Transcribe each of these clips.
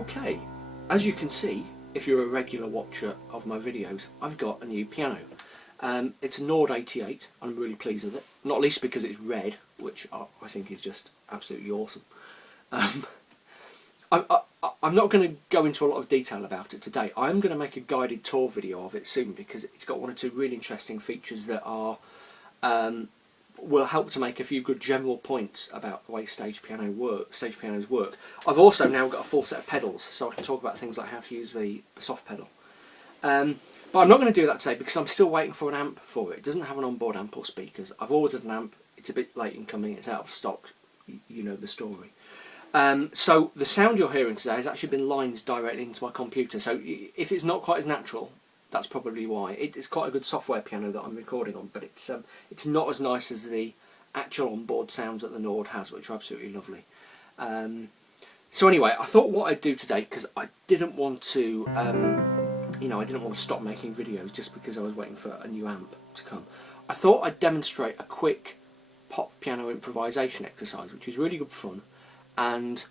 Okay, as you can see, if you're a regular watcher of my videos, I've got a new piano. It's a Nord 88. I'm really pleased with it, not least because it's red, which I think is just absolutely awesome. I'm not going to go into a lot of detail about it today. I'm going to make a guided tour video of it soon because it's got one or two really interesting features that are will help to make a few good general points about the way stage pianos work. I've also now got a full set of pedals, so I can talk about things like how to use the soft pedal. But I'm not going to do that today because I'm still waiting for an amp for it. It doesn't have an onboard amp or speakers. I've ordered an amp. It's a bit late in coming. It's out of stock. You know the story. So the sound you're hearing today has actually been lined directly into my computer. So if it's not quite as natural, that's probably why. It's quite a good software piano that I'm recording on, but it's not as nice as the actual onboard sounds that the Nord has, which are absolutely lovely. So anyway, I thought what I'd do today, because I didn't want to, I didn't want to stop making videos just because I was waiting for a new amp to come. I thought I'd demonstrate a quick pop piano improvisation exercise, which is really good fun and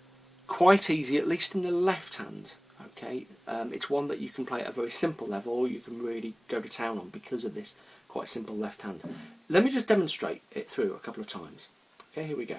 quite easy, at least in the left hand. Okay, it's one that you can play at a very simple level, or you can really go to town on because of this quite simple left hand. Let me just demonstrate it through a couple of times. Okay, here we go.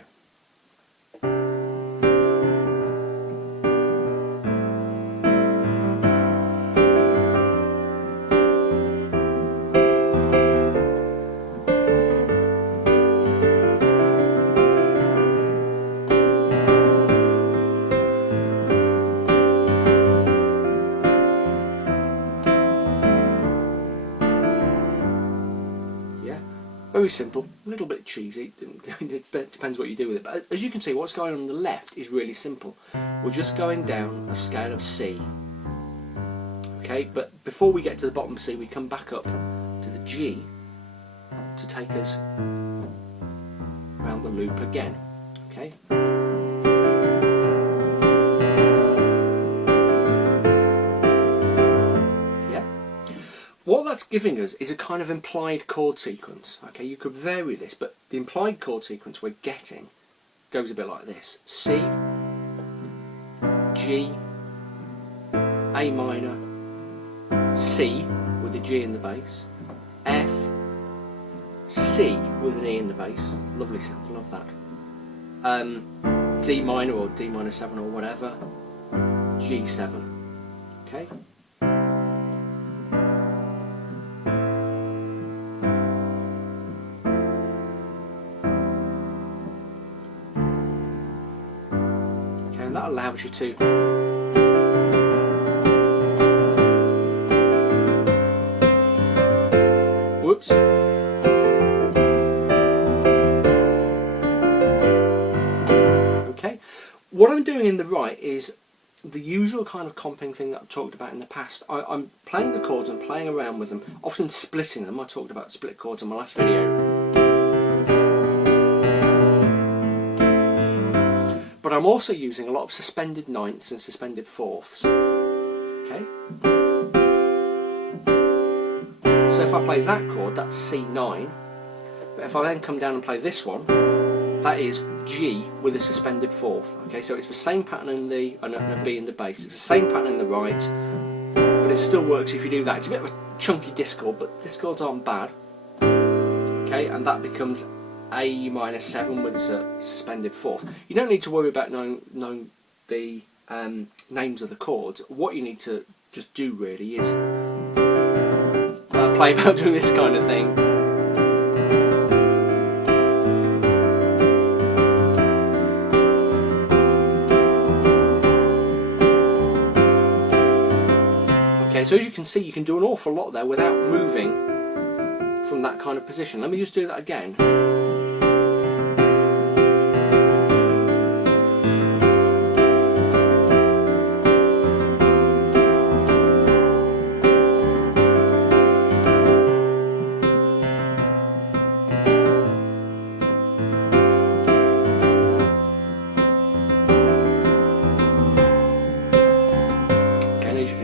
Very simple, a little bit cheesy, it depends what you do with it, but as you can see, what's going on the left is really simple. We're just going down a scale of C. Okay, but before we get to the bottom of C, we come back up to the G to take us around the loop again. Okay. What that's giving us is a kind of implied chord sequence. Okay, you could vary this, but the implied chord sequence we're getting goes a bit like this: C, G, A minor, C with a G in the bass, F, C with an E in the bass. Lovely sound, love that. D minor or D minor 7 or whatever, G7. Okay. And that allows you to whoops. Okay, what I'm doing in the right is the usual kind of comping thing that I've talked about in the past. I'm playing the chords and playing around with them, often splitting them. I talked about split chords in my last video. But I'm also using a lot of suspended ninths and suspended fourths. Okay? So if I play that chord, that's C9. But if I then come down and play this one, that is G with a suspended fourth. Okay, so it's the same pattern in the and a B in the bass. It's the same pattern in the right, but it still works if you do that. It's a bit of a chunky discord, but discords aren't bad. Okay, and that becomes A minor 7 with a suspended fourth. You don't need to worry about knowing the names of the chords. What you need to just do really is play about doing this kind of thing. Okay, so as you can see, you can do an awful lot there without moving from that kind of position. Let me just do that again.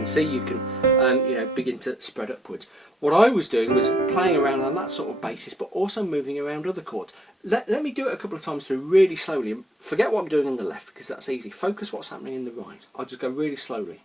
See, you can you know, begin to spread upwards. What I was doing was playing around on that sort of basis, but also moving around other chords. Let me do it a couple of times through really slowly. Forget what I'm doing in the left, because that's easy. Focus what's happening in the right. I'll just go really slowly.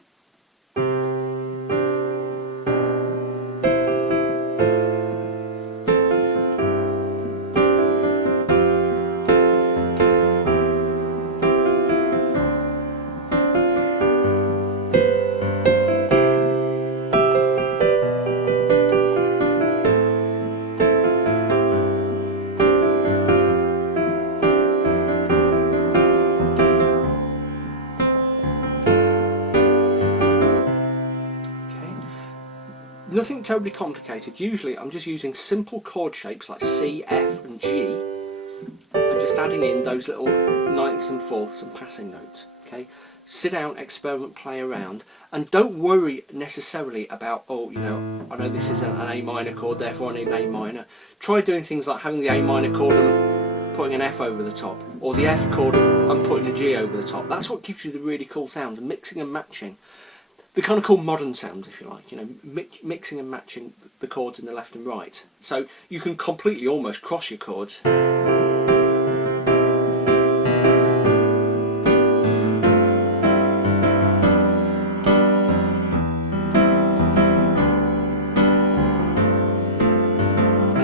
Nothing terribly complicated. Usually I'm just using simple chord shapes like C, F and G, and just adding in those little ninths and fourths and passing notes. Okay, sit down, experiment, play around, and don't worry necessarily about, oh, you know, I know this is an A minor chord, therefore I need an A minor. Try doing things like having the A minor chord and putting an F over the top, or the F chord and putting a G over the top. That's what gives you the really cool sound, and mixing and matching. The kind of cool modern sounds, if you like, you know, mixing and matching the chords in the left and right. So you can completely almost cross your chords. And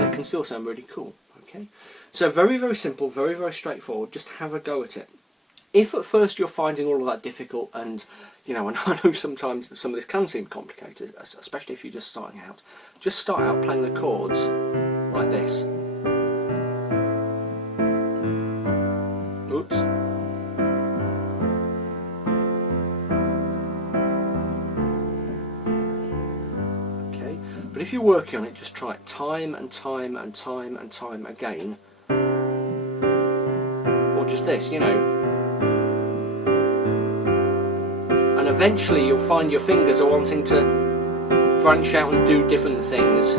it can still sound really cool, okay? So very, very simple, very, very straightforward. Just have a go at it. If at first you're finding all of that difficult, and you know, and I know sometimes some of this can seem complicated, especially if you're just starting out, just start out playing the chords like this. Oops. Okay, but if you're working on it, just try it time and time and time and time again. Or just this, you know. And eventually you'll find your fingers are wanting to branch out and do different things.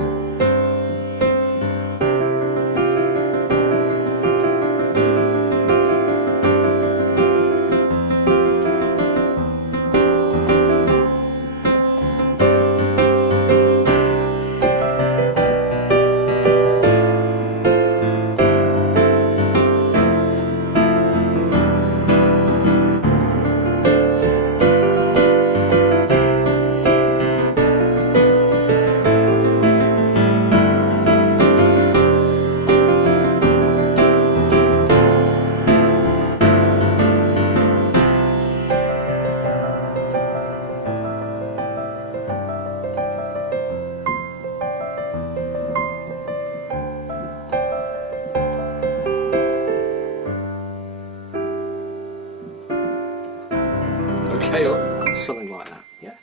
Okay, or something like that, yeah.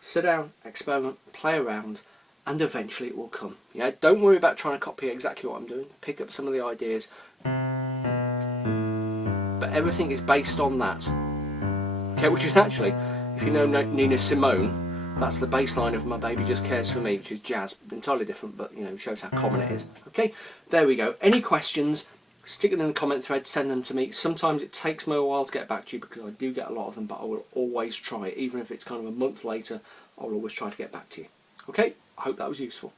Sit down, experiment, play around, and eventually it will come. Yeah, don't worry about trying to copy exactly what I'm doing. Pick up some of the ideas, but everything is based on that. Okay, which is actually, if you know Nina Simone, that's the bass line of My Baby Just Cares For Me, which is jazz, entirely different, but you know, shows how common it is. Okay, there we go. Any questions? Stick them in the comment thread, send them to me. Sometimes it takes me a while to get back to you because I do get a lot of them, but I will always try. Even if it's kind of a month later, I'll always try to get back to you. Okay, I hope that was useful.